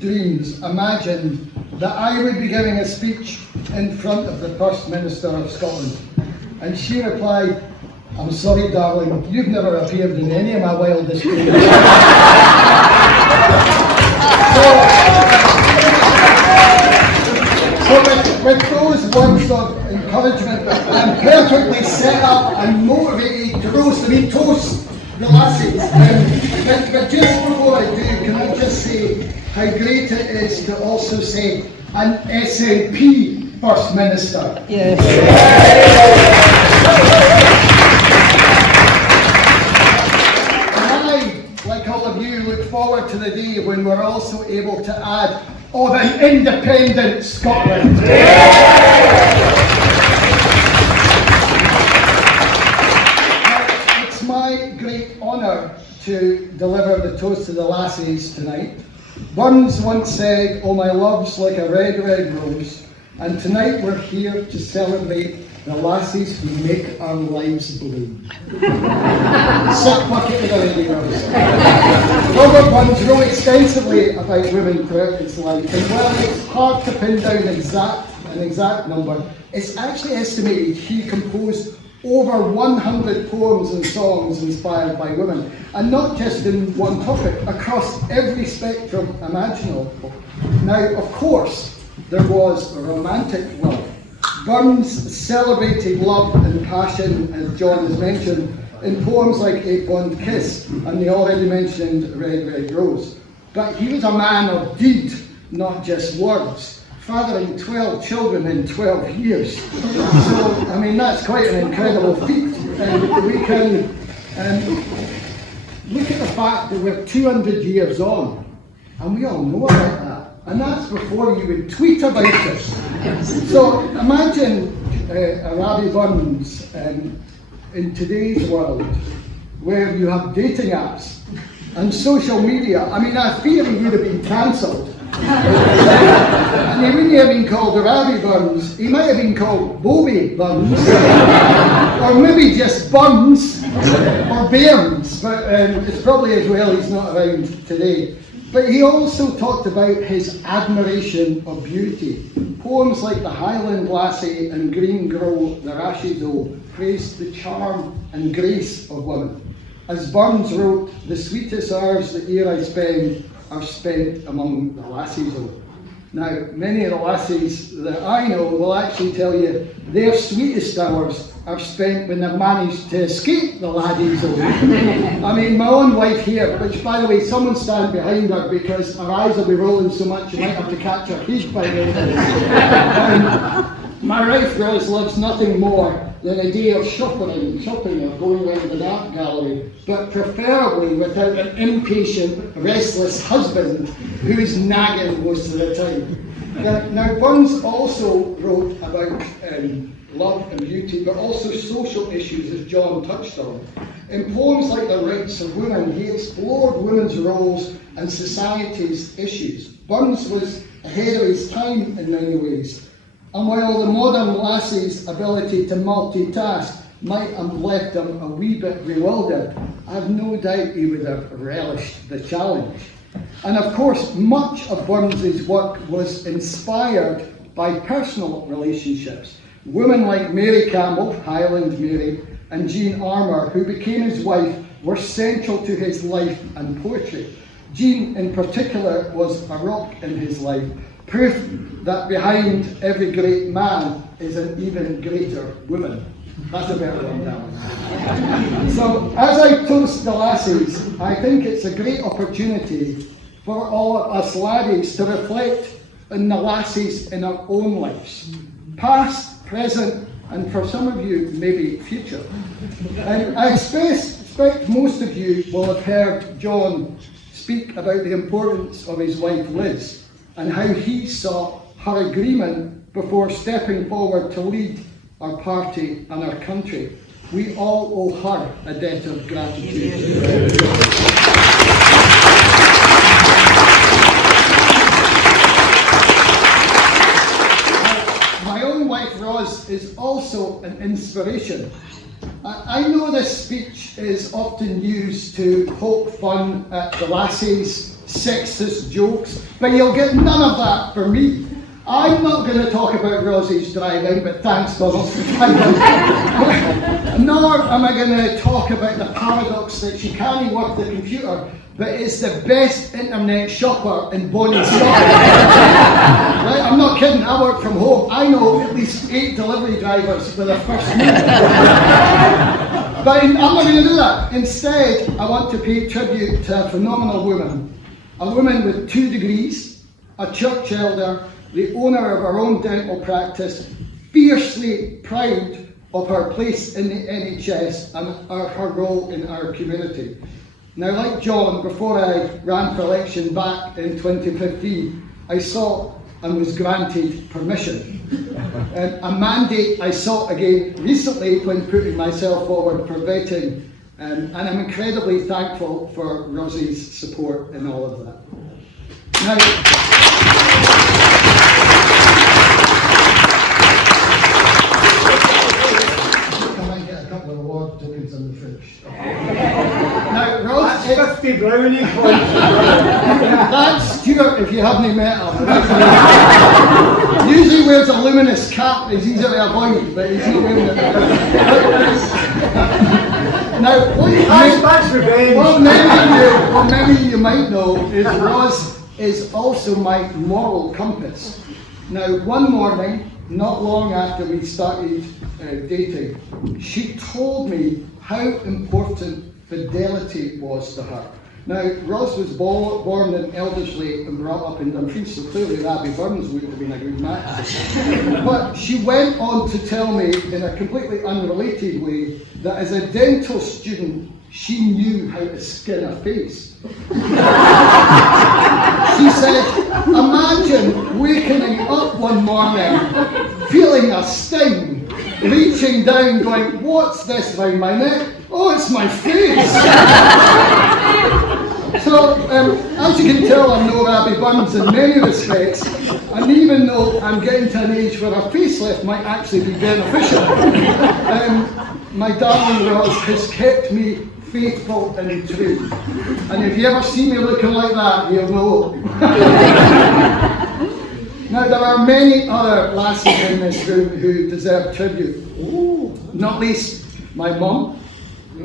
dreams imagined that I would be giving a speech in front of the First Minister of Scotland. And she replied, "I'm sorry, darling, you've never appeared in any of my wildest dreams." So with those words of encouragement, I'm perfectly set up and motivated to roast. I mean, toast the Lassies. But just before I do, can I just say how great it is to also say an SNP First Minister. Yes. And I, like all of you, look forward to the day when we're also able to add of an independent Scotland. It's my great honour to deliver the toast to the Lassies tonight. Burns once said, "Oh, my love's like a red, red rose," and tonight we're here to celebrate the lassies who make our lives bloom. Suck bucket with a lady rose. Robert Burns wrote extensively about women throughout his life, and while it's hard to pin down an exact number, it's actually estimated he composed over 100 poems and songs inspired by women, and not just in one topic, across every spectrum imaginable. Now, of course, there was romantic love. Burns celebrated love and passion, as John has mentioned, in poems like A Fond Kiss and the already mentioned Red, Red Rose. But he was a man of deed, not just words, fathering 12 children in 12 years. So, I mean, that's quite an incredible feat. And we can look at the fact that we're 200 years on, and we all know about that. And that's before you would tweet about it. So imagine Ravi Burns in today's world, where you have dating apps and social media. I mean, I fear he would have been cancelled. And he wouldn't have been called Ravi Burns, he might have been called Bobby Burns, or maybe just Burns, or Bairns, but it's probably as well he's not around today. But he also talked about his admiration of beauty. Poems like The Highland Lassie and Green Grow the Rashies O praised the charm and grace of women. As Burns wrote, "The sweetest hours that ere I spend are spent among the lassies O." Now, many of the lassies that I know will actually tell you their sweetest hours are spent when they've managed to escape the laddies O. I mean, my own wife here, which by the way, someone stand behind her because her eyes will be rolling so much you might have to catch her heat by the end. My wife Rose loves nothing more than a day of shopping or going around an art gallery, but preferably without an impatient, restless husband who is nagging most of the time. Now, Burns also wrote about love and beauty, but also social issues, as John touched on. In poems like The Rights of Women, he explored women's roles and society's issues. Burns was ahead of his time in many ways. And while the modern lassie's ability to multitask might have left him a wee bit bewildered, I've no doubt he would have relished the challenge. And of course, much of Burns's work was inspired by personal relationships. Women like Mary Campbell, Highland Mary, and Jean Armour, who became his wife, were central to his life and poetry. Jean, in particular, was a rock in his life, proof that behind every great man is an even greater woman. That's a better one, Dan. So, as I toast the lassies, I think it's a great opportunity for all of us laddies to reflect on the lassies in our own lives, past, present, and for some of you, maybe future. And I expect most of you will have heard John speak about the importance of his wife Liz and how he sought her agreement before stepping forward to lead our party and our country. We all owe her a debt of gratitude. My own wife Roz is also an inspiration. I know this speech is often used to poke fun at the lassies, sexist jokes, but you'll get none of that from me. I'm not going to talk about Rosie's driving, but thanks Donald for driving. Nor am I going to talk about the paradox that she can't work the computer, but is the best internet shopper in Bonnie, Scotland. Right? I'm not kidding, I work from home. I know at least 8 delivery drivers with their first name. But I'm not going to do that. Instead, I want to pay tribute to a phenomenal woman. A woman with 2 degrees, a church elder, the owner of her own dental practice, fiercely proud of her place in the NHS and her role in our community. Now, like John, before I ran for election back in 2015, I sought and was granted permission. A mandate I sought again recently when putting myself forward for vetting, and I'm incredibly thankful for Rosie's support in all of that. Now, tokens in the fridge. Now, Ross, that's 50 brownie points. That's Stuart if you haven't met him. Usually wears a luminous cap, he's easy to avoid, but he's not wearing it. Now, that's revenge. What many of you might know is Ross is also my moral compass. Now, one morning, not long after we started dating, she told me how important fidelity was to her. Now, Ross was born in Elderslie and brought up in Dumfries, so clearly Rabbie Burns wouldn't have been a good match. But she went on to tell me in a completely unrelated way that as a dental student, she knew how to skin a face. She said, imagine waking up one morning, feeling a sting, reaching down going, what's this round my neck? Oh, it's my face! So, as you can tell, I'm no Rabbie Burns in many respects, and even though I'm getting to an age where a facelift might actually be beneficial, my darling Ross has kept me faithful and true. And if you ever see me looking like that, you'll know. Now, there are many other lassies in this room who deserve tribute. Ooh. Not least my mum. My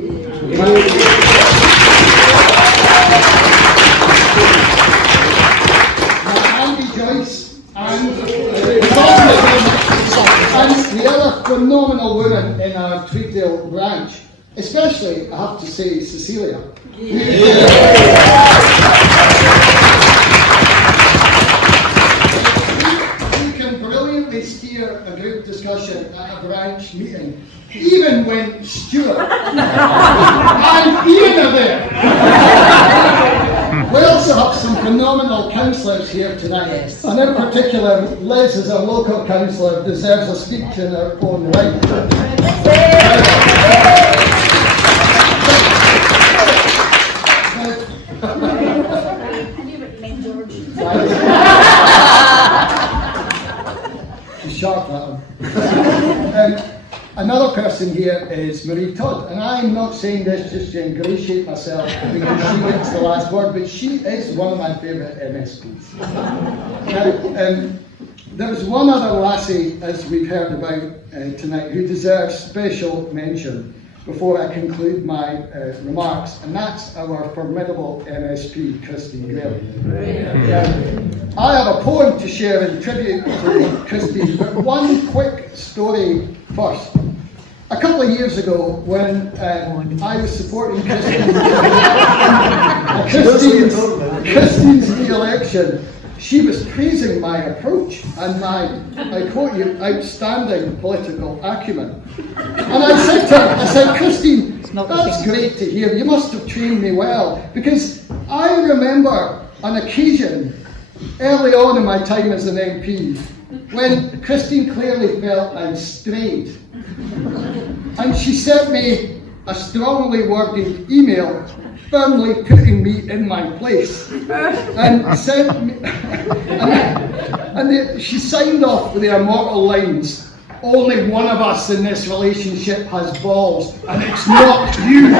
Andy Joyce and the other phenomenal women in our Tweeddale branch. Especially, I have to say, Cecilia. Who can brilliantly steer a group discussion at a branch meeting, even when Stuart and Ian are there. We also have some phenomenal councillors here tonight, yes. And in particular, Liz, as a local councillor, deserves a speech in her own right. She's sharp, that one. Another person here is Marie Todd, and I'm not saying this just to ingratiate myself because she gets the last word, but she is one of my favourite MSPs. Now, there is one other lassie, as we've heard about tonight, who deserves special mention before I conclude my remarks, and that's our formidable MSP, Christine Kerr. I have a poem to share in tribute to Christine, but one quick story first. A couple of years ago, when I was supporting Christine's re-election, she was praising my approach and my, I quote you, outstanding political acumen. And I said to her, I said, Christine, that's great to hear. You must have trained me well. Because I remember an occasion early on in my time as an MP when Christine clearly felt I'm strayed. And she sent me a strongly worded email firmly putting me in my place, and sent me, and she signed off with the immortal lines, "Only one of us in this relationship has balls, and it's not you."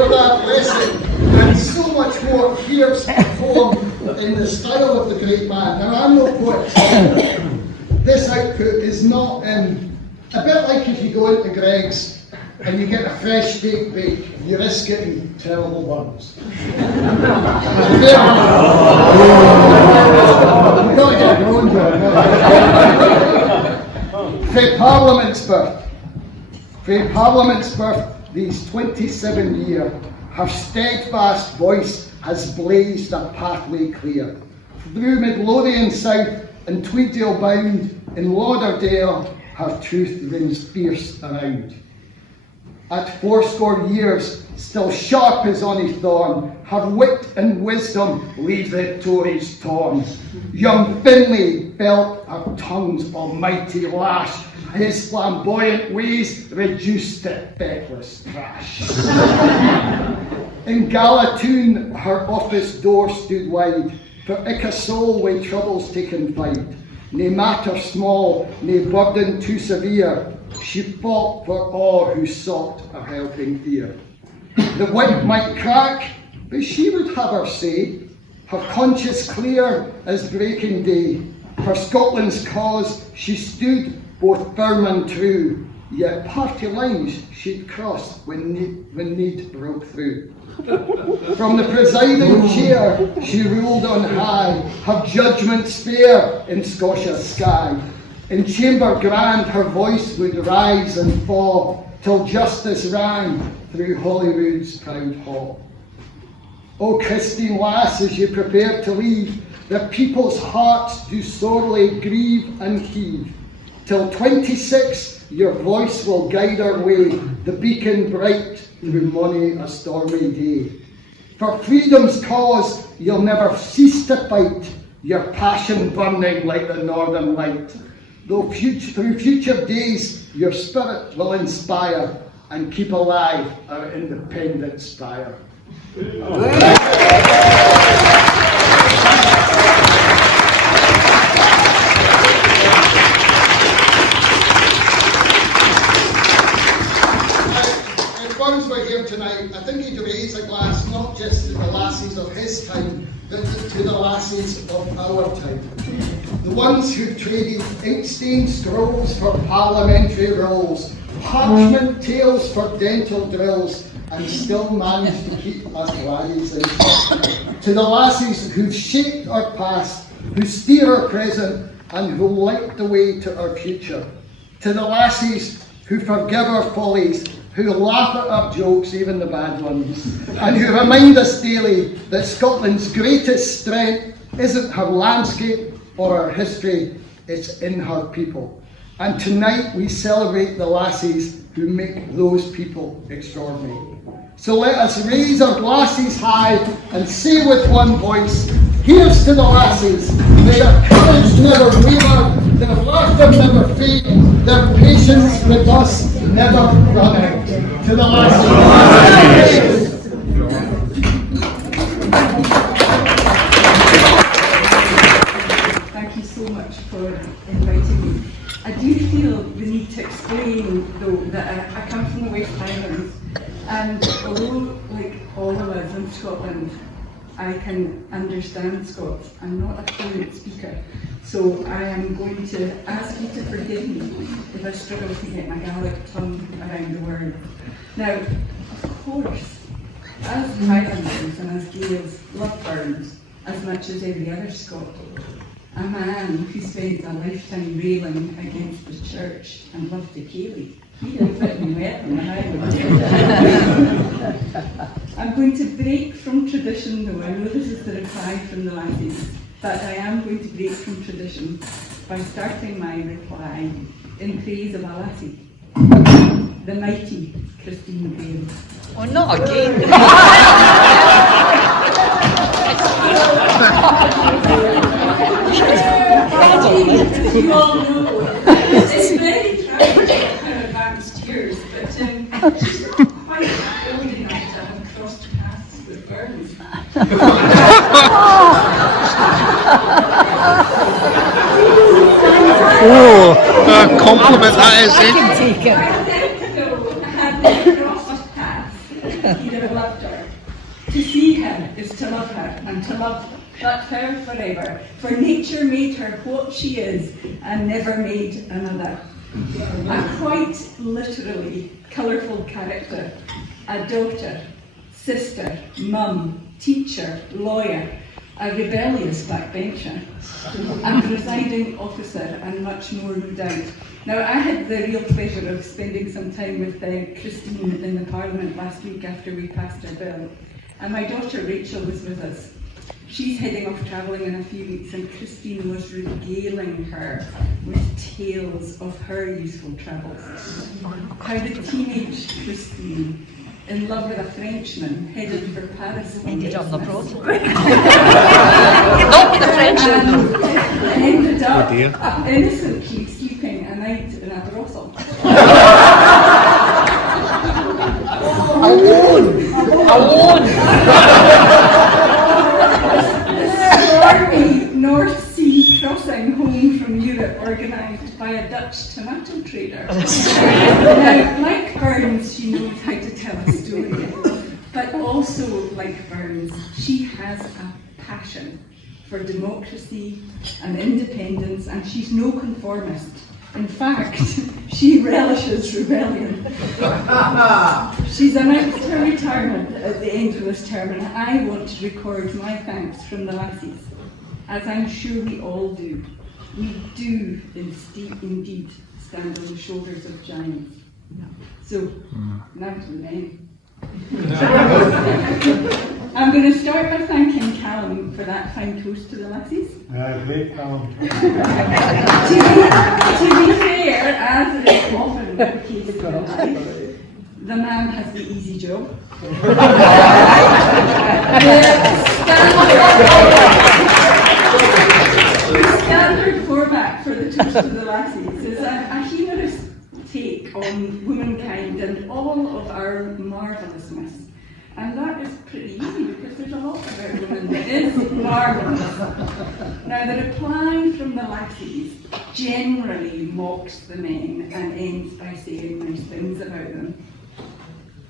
for that lesson, and so much more here performed in the style of the great man. Now, I'm no poet. This output is not a bit like if you go into Greg's and you get a fresh baked bake, you risk getting terrible buns. You've got to get going here. Fae Parliament's birth, these 27 years, her steadfast voice has blazed a pathway clear. Through Midlothian South and Tweeddale bound, in Lauderdale, her truth rings fierce around. At 80 years, still sharp as ony thorn, her wit and wisdom leave the Tories torn. Young Finlay felt her tongue's almighty lash, his flamboyant ways reduced to feckless trash. In Galatoon, her office door stood wide, for ilka soul wi' troubles to confide. Nae matter small, nae burden too severe, she fought for all who sought a helping ear. The whip might crack, but she would have her say, her conscience clear as breaking day. For Scotland's cause she stood both firm and true, yet party lines she'd cross when need broke through. From the presiding chair she ruled on high, her judgments fair in Scotia's sky. In chamber grand her voice would rise and fall, till justice rang through Holyrood's proud hall. O Christine lass, as you prepare to leave, the people's hearts do sorely grieve and heave. Till 26 your voice will guide our way, the beacon bright through mony a stormy day. For freedom's cause you'll never cease to fight, your passion burning like the northern light. Though through future days your spirit will inspire and keep alive our independent spire. Burns were here tonight, I think he'd raise a glass not just to the lassies of his time, but to the lassies of our time. The ones who traded ink-stained scrolls for parliamentary rolls, parchment tales for dental drills, and still managed to keep us laddies in touch. To the lassies who've shaped our past, who steer our present, and who light the way to our future. To the lassies who forgive our follies, who laugh at our jokes, even the bad ones, and who remind us daily that Scotland's greatest strength isn't her landscape or her history, it's in her people. And tonight we celebrate the lassies who make those people extraordinary. So let us raise our glasses high and say with one voice, here's to the lassies. May their courage never waver, their laughter never fade, their patience with us never run out. To the lassies. Thank you so much for inviting me. I do feel the need to explain, though, that I come from the West Highlands, and although, like all of us in Scotland, I can understand Scots, I'm not a fluent speaker, so I am going to ask you to forgive me if I struggle to get my Gaelic tongue around the word. Now, of course, as Highlanders and as Gaels love Burns as much as every other Scot, a man who spent a lifetime railing against the church and loved the Cayley. He didn't fit me well in the Highlands. I'm going to break from tradition, though I know this is the reply from the lassies, but I am going to break from tradition by starting my reply in praise of a lassie, the mighty Christine Gale. Oh, not again! You all know it's very tragic her advanced years, but she's not quite old enough to have crossed paths with Burns. Oh, compliment that is, eh? I think, though, had crossed paths, he'd never loved her. To see her is to love her, and to love her forever. For nature made her what she is, and never made another. A quite literally colourful character, a daughter, sister, mum, teacher, lawyer, a rebellious backbencher, a presiding officer, and much more, no doubt. Now, I had the real pleasure of spending some time with Christine in the Parliament last week after we passed our bill, and my daughter Rachel was with us. She's heading off travelling in a few weeks, and Christine was regaling her with tales of her useful travels. How the teenage Christine, in love with a Frenchman, headed for Paris. Ended up on the road. Not with a Frenchman. Ended up innocently sleeping a night in a brothel. Alone! Stormy North Sea crossing home from Europe, organised by a Dutch tomato trader. Now, like Burns, she knows how to tell a story, but also, like Burns, she has a passion for democracy and independence, and she's no conformist. In fact, she relishes rebellion. She's announced her retirement at the end of this term, and I want to record my thanks from the Lassies, as I'm sure we all do. We do indeed stand on the shoulders of giants. So, now to the men. I'm going to start by thanking Calum for that fine toast to the Lassies. Great, Calum. To be fair, as is often the case in life, the man has the easy job. The standard format for the toast to the Lassies is a humorous take on womankind and all of our marvellousness. And that is pretty easy because there's a lot about women that is marvellous. Now, the reply from the Lassies generally mocks the men and ends by saying nice things about them.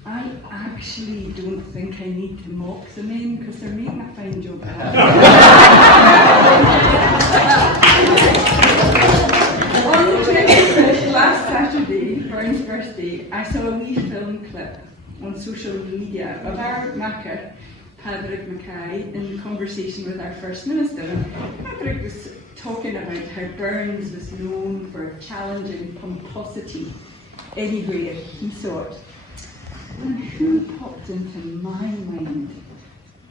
I actually don't think I need to mock the men because they're making a fine job of it. On the 25th, last Saturday, Burns' birthday, I saw a wee film clip on social media of our Macker, Padraig Mackay, in conversation with our First Minister. And Padraig was talking about how Burns was known for challenging pomposity anywhere he saw it. And who popped into my mind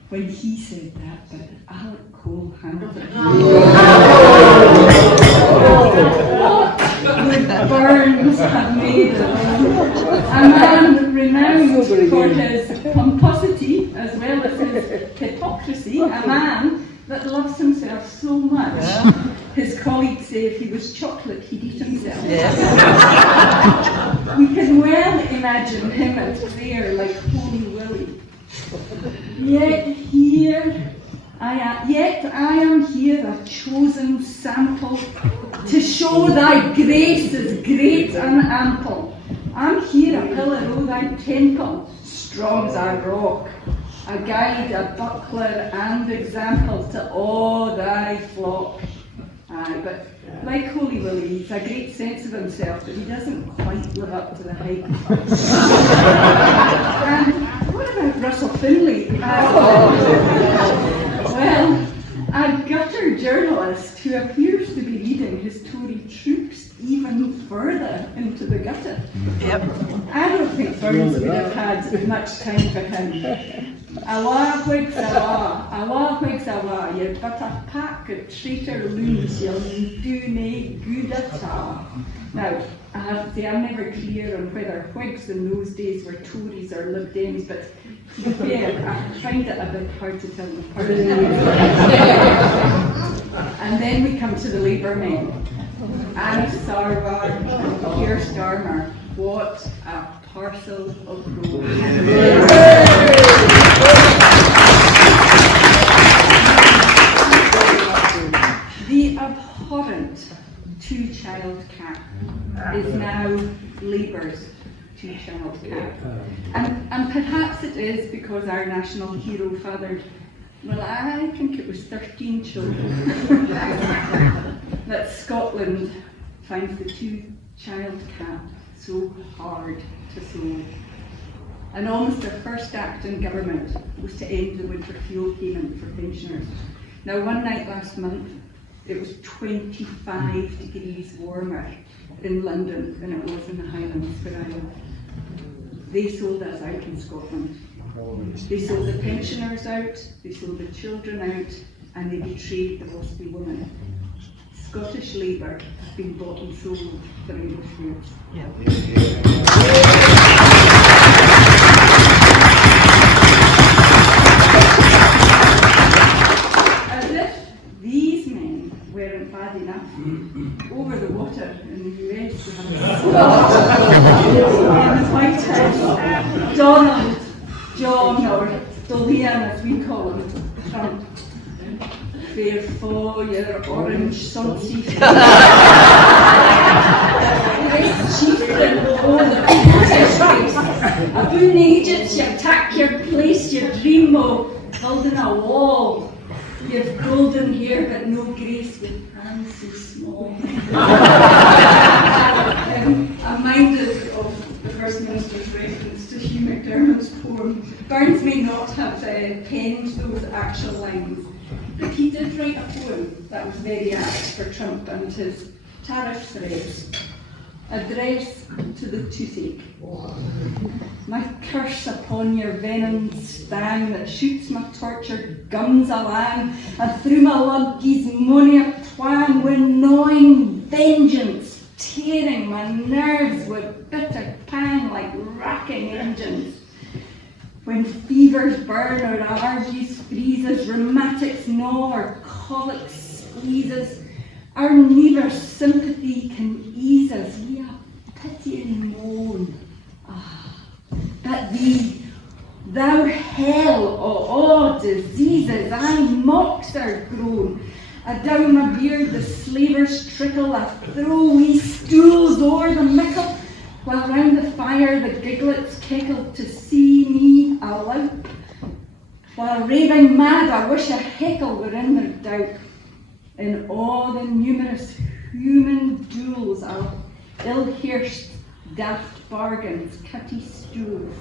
when he said that but Alec Cole Hamilton? What would Burns have made of him? A man renowned for his pomposity as well as his hypocrisy, a man that loves himself so much. His colleagues say if he was chocolate, he'd eat himself. Yes. We can well imagine him at prayer like Holy Willie. Yet I am here, a chosen sample, to show thy grace is great and ample. I'm here, a pillar o' thy temple, strong as a rock, a guide, a buckler, and example to all thy flock. Aye, but like Holy Willie, he's a great sense of himself, but he doesn't quite live up to the hype. And what about Russell Finlay? Well, a gutter journalist who appears to be leading his Tory troops even further into the gutter. Yep. I don't think Burns would have had much time for him. Awa Whigs awa, Whigs awa, you're but a pack of traitor loons, you'll do nae good at all. Now, I have to say, I'm never clear on whether Whigs in those days were Tories or Lib Dems, but to be fair, I find it a bit hard to tell them apart. And then we come to the Labour men. Anne Sarwar and Keir Starmer. What a parcel of gold. The abhorrent two-child cap is now Labour's two-child child cap. And perhaps it is because our national hero fathered, well, I think it was 13 children, that Scotland finds the two-child cap so hard to sew. And almost their first act in government was to end the winter fuel payment for pensioners. Now, one night last month, it was 25 degrees warmer in London than it was in the Highlands where I live. They sold us out in Scotland. They sold the pensioners out, they sold the children out, and they betrayed the waspy woman. Scottish Labour has been bought and sold for English roots. As if these men weren't bad enough, over the water in the US we have in the White House, Donald, John, or Dolian as we call him, Trump. Fair for your orange saucy face. This chieftain of the people's race. Aboon Egypt, you attack your place, you dream of building a wall. You've golden hair but no grace with hands so small. I'm minded of the First Minister's reference to Hugh McDermott's poem. Burns may not have penned those actual lines, but he did write a poem that was very apt for Trump and his tariff threats. Address to the toothache. My curse upon your venomed stang that shoots my tortured gums alang, and through my luggies moniac twang, when gnawing vengeance, tearing my nerves with bitter pang like racking engines. When fevers burn or allergies freezes, rheumatics gnaw or colic squeezes, our neither sympathy can ease us. We a pitying moan. But thee, thou hell o' all diseases, aye mocks our groan. Adown my beard the slavers trickle, I throw wee stools o'er the mickle, while round the fire the giglets keckle to see me a loup. While raving mad I wish a heckle were in their doubt. In all the numerous human duels of ill-hearsed daft bargains, cutty stools,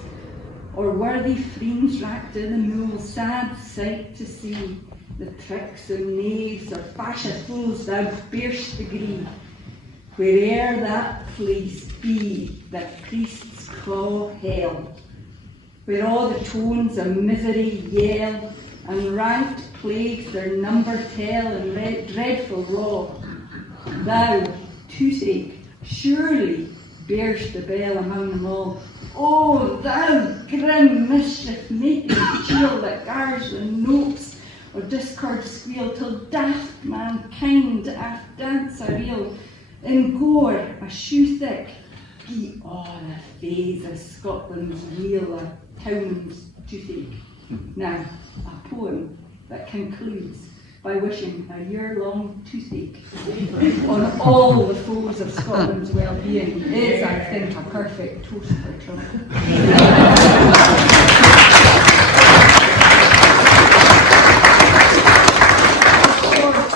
or worthy friends racked in the mool, sad sight to see, the tricks and knaves or fascist fools thou bear'st degree. Where'er that place be that priests call hell, where all the tones of misery yell, and ranked plagues their number tell in dreadful raw, thou, toothache, surely bear'st the bell among them all. Oh, thou grim mischief-making chiel that gars the nopes or discord squeal, till daft mankind aft dance a reel, in gore a shoe thick, be all the phase of Scotland's wheel, a town's toothache. Now, a poem that concludes by wishing a year-long toothache on all the foes of Scotland's well-being is, I think, a perfect toast for Trump. Of course,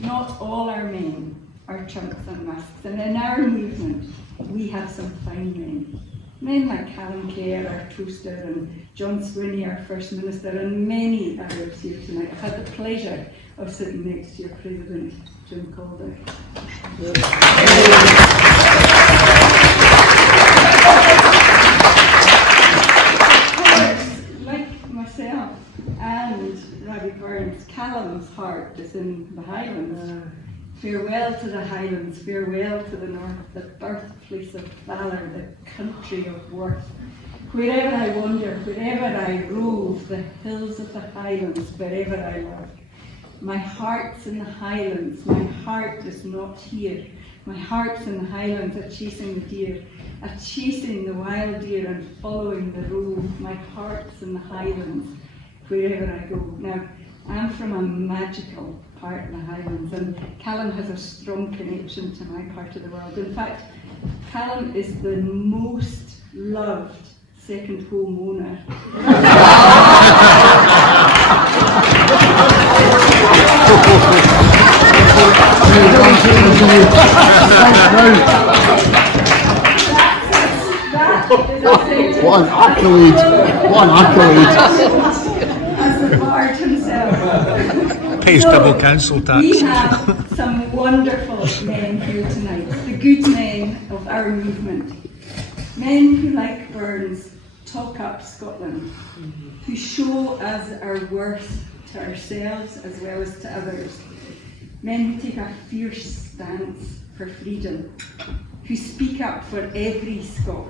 not all our men are Trumps and masks, and in our movement we have some fine men. Men like Calum, Kerr, our toaster, and John Swinney, our First Minister, and many others here tonight. I've had the pleasure of sitting next to your President, Jim Calder. Like myself and Robbie Burns, Calum's heart is in the Highlands. Farewell to the Highlands, farewell to the North, the birthplace of valour, the country of worth. Wherever I wander, wherever I rove, the hills of the Highlands, wherever I love. My heart's in the Highlands, my heart is not here. My heart's in the Highlands, a chasing the deer, a chasing the wild deer and following the rove. My heart's in the Highlands, wherever I go. Now, I'm from a magical part of the Highlands, and Calum has a strong connection to my part of the world. In fact, Calum is the most loved second homeowner. What an accolade! What an accolade! As the Lord himself. Pays So, double council tax. We have some wonderful men here tonight, the good men of our movement. Men who, like Burns, talk up Scotland, who show us our worth to ourselves as well as to others. Men who take a fierce stance for freedom, who speak up for every Scot,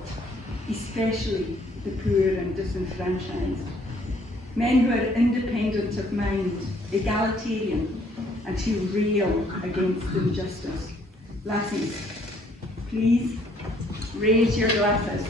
especially the poor and disenfranchised. Men who are independent of mind, egalitarian, and who rail against injustice. Lassies, please raise your glasses.